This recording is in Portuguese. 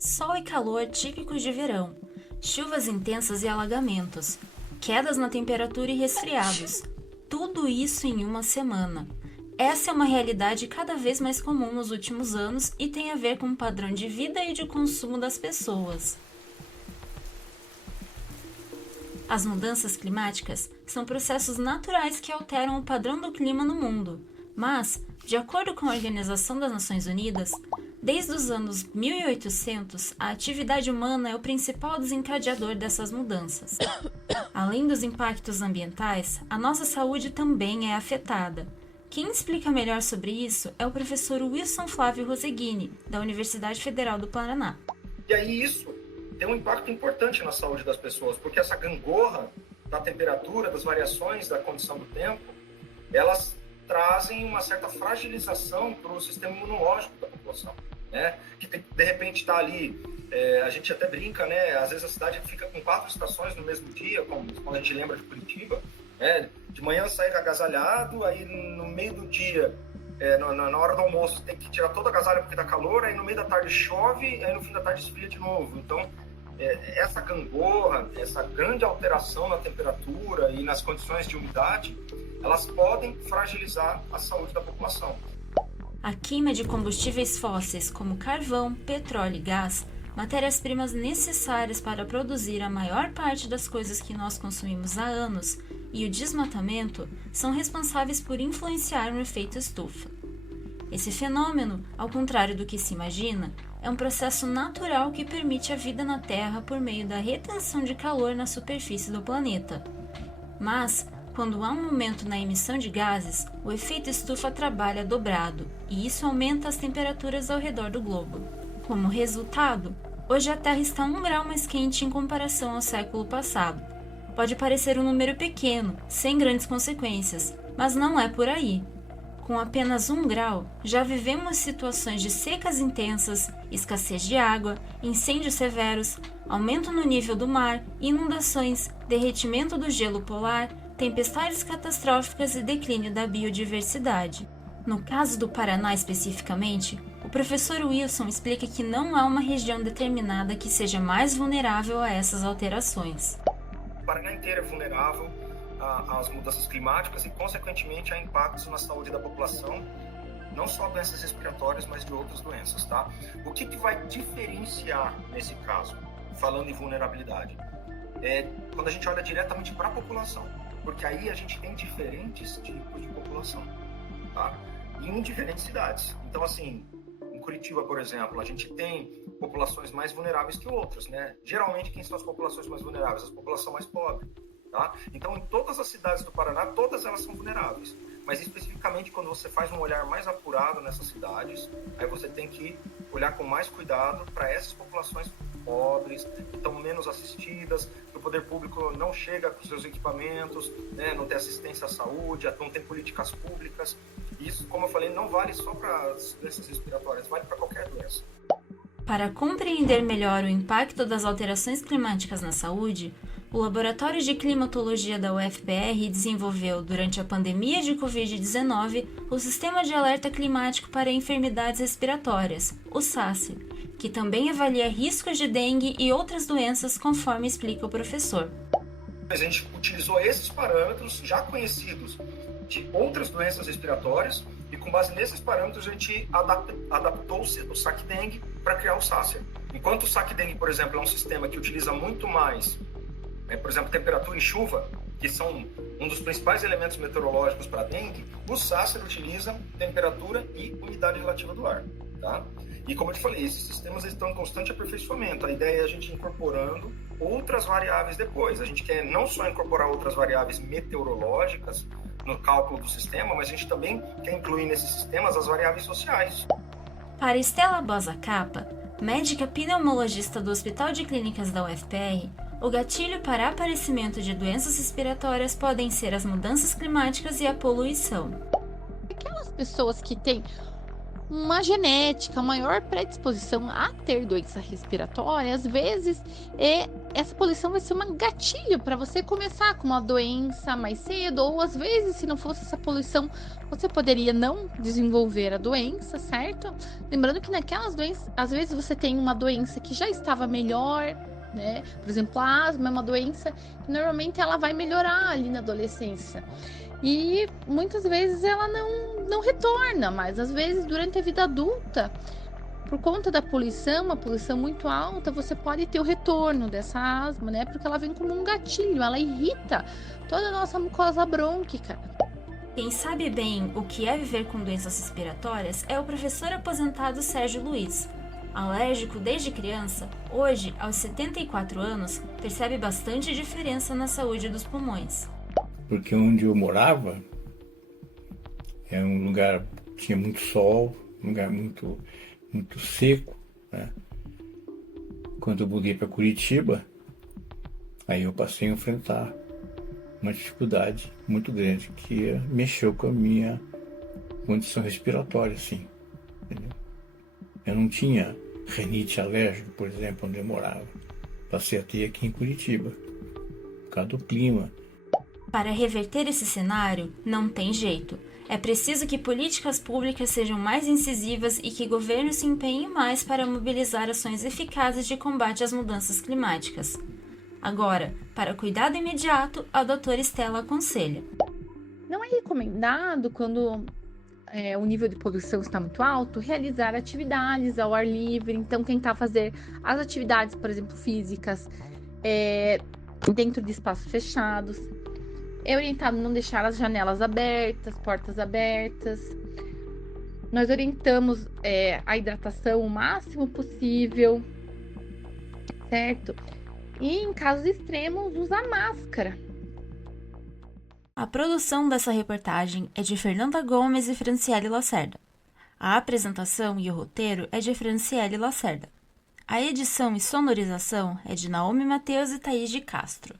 Sol e calor típicos de verão, chuvas intensas e alagamentos, quedas na temperatura e resfriados. Tudo isso em uma semana. Essa é uma realidade cada vez mais comum nos últimos anos e tem a ver com o padrão de vida e de consumo das pessoas. As mudanças climáticas são processos naturais que alteram o padrão do clima no mundo, mas, de acordo com a Organização das Nações Unidas, desde os anos 1800, a atividade humana é o principal desencadeador dessas mudanças. Além dos impactos ambientais, a nossa saúde também é afetada. Quem explica melhor sobre isso é o professor Wilson Flávio Roseguini, da Universidade Federal do Paraná. E aí isso tem um impacto importante na saúde das pessoas, porque essa gangorra da temperatura, das variações da condição do tempo, elas trazem uma certa fragilização para o sistema imunológico da população, né? Que de repente está ali, a gente até brinca, né? Às vezes a cidade fica com 4 estações no mesmo dia, como quando a gente lembra de Curitiba, né? De manhã sai agasalhado, aí no meio do dia, na hora do almoço, tem que tirar toda a agasalho porque dá calor, aí no meio da tarde chove, aí no fim da tarde esfria de novo. Então, essa gangorra, essa grande alteração na temperatura e nas condições de umidade, elas podem fragilizar a saúde da população. A queima de combustíveis fósseis como carvão, petróleo e gás, matérias-primas necessárias para produzir a maior parte das coisas que nós consumimos há anos, e o desmatamento são responsáveis por influenciar no efeito estufa. Esse fenômeno, ao contrário do que se imagina, é um processo natural que permite a vida na Terra por meio da retenção de calor na superfície do planeta. Mas, quando há um aumento na emissão de gases, o efeito estufa trabalha dobrado, e isso aumenta as temperaturas ao redor do globo. Como resultado, hoje a Terra está 1 grau mais quente em comparação ao século passado. Pode parecer um número pequeno, sem grandes consequências, mas não é por aí. Com apenas 1 grau, já vivemos situações de secas intensas, escassez de água, incêndios severos, aumento no nível do mar, inundações, derretimento do gelo polar, tempestades catastróficas e declínio da biodiversidade. No caso do Paraná especificamente, o professor Wilson explica que não há uma região determinada que seja mais vulnerável a essas alterações. O Paraná inteiro é vulnerável às mudanças climáticas e, consequentemente, a impactos na saúde da população, não só doenças respiratórias, mas de outras doenças, tá? O que vai diferenciar nesse caso, falando em vulnerabilidade, é quando a gente olha diretamente para a população, porque aí a gente tem diferentes tipos de população, tá? Em diferentes cidades. Então, assim, em Curitiba, por exemplo, a gente tem populações mais vulneráveis que outras, né? Geralmente, quem são as populações mais vulneráveis? As populações mais pobres. Tá? Então, em todas as cidades do Paraná, todas elas são vulneráveis. Mas, especificamente, quando você faz um olhar mais apurado nessas cidades, aí você tem que olhar com mais cuidado para essas populações pobres, que estão menos assistidas, que o poder público não chega com seus equipamentos, né, não tem assistência à saúde, não tem políticas públicas. Isso, como eu falei, não vale só para as doenças respiratórias, vale para qualquer doença. Para compreender melhor o impacto das alterações climáticas na saúde, o Laboratório de Climatologia da UFPR desenvolveu, durante a pandemia de Covid-19, o Sistema de Alerta Climático para Enfermidades Respiratórias, o SACE, que também avalia riscos de dengue e outras doenças, conforme explica o professor. A gente utilizou esses parâmetros já conhecidos de outras doenças respiratórias e, com base nesses parâmetros, a gente adaptou o SAC-Dengue para criar o SACER. Enquanto o SAC-Dengue, por exemplo, é um sistema que utiliza muito mais, por exemplo, temperatura e chuva, que são um dos principais elementos meteorológicos para a dengue, o SACER utiliza temperatura e umidade relativa do ar. Tá? E como eu te falei, esses sistemas estão em constante aperfeiçoamento. A ideia é a gente incorporando outras variáveis depois. A gente quer não só incorporar outras variáveis meteorológicas no cálculo do sistema, mas a gente também quer incluir nesses sistemas as variáveis sociais. Para Estela Bosa Capa, médica pneumologista do Hospital de Clínicas da UFPR, o gatilho para aparecimento de doenças respiratórias podem ser as mudanças climáticas e a poluição. Aquelas pessoas que têm uma genética, maior predisposição a ter doença respiratória, às vezes essa poluição vai ser um gatilho para você começar com uma doença mais cedo, ou às vezes, se não fosse essa poluição, você poderia não desenvolver a doença, certo? Lembrando que naquelas doenças, às vezes você tem uma doença que já estava melhor, né? Por exemplo, a asma é uma doença que normalmente ela vai melhorar ali na adolescência. E muitas vezes ela não retorna, mas às vezes durante a vida adulta, por conta da poluição, uma poluição muito alta, você pode ter o retorno dessa asma, né? Porque ela vem como um gatilho, ela irrita toda a nossa mucosa brônquica. Quem sabe bem o que é viver com doenças respiratórias é o professor aposentado Sérgio Luiz. Alérgico desde criança, hoje, aos 74 anos, percebe bastante diferença na saúde dos pulmões. Porque onde eu morava era um lugar que tinha muito sol, um lugar muito seco, né? Quando eu mudei para Curitiba, aí eu passei a enfrentar uma dificuldade muito grande que mexeu com a minha condição respiratória, assim, entendeu? Eu não tinha rinite alérgica, por exemplo, onde eu morava. Passei a ter aqui em Curitiba, por causa do clima. Para reverter esse cenário, não tem jeito. É preciso que políticas públicas sejam mais incisivas e que governos se empenhem mais para mobilizar ações eficazes de combate às mudanças climáticas. Agora, para cuidado imediato, a doutora Estela aconselha. Não é recomendado, quando o nível de poluição está muito alto, realizar atividades ao ar livre. Então, tentar fazer as atividades, por exemplo, físicas, dentro de espaços fechados. É orientado não deixar as janelas abertas, portas abertas. Nós orientamos a hidratação o máximo possível, certo? E em casos extremos, usar máscara. A produção dessa reportagem é de Fernanda Gomes e Franciele Lacerda. A apresentação e o roteiro é de Franciele Lacerda. A edição e sonorização é de Naomi Mateus e Thaís de Castro.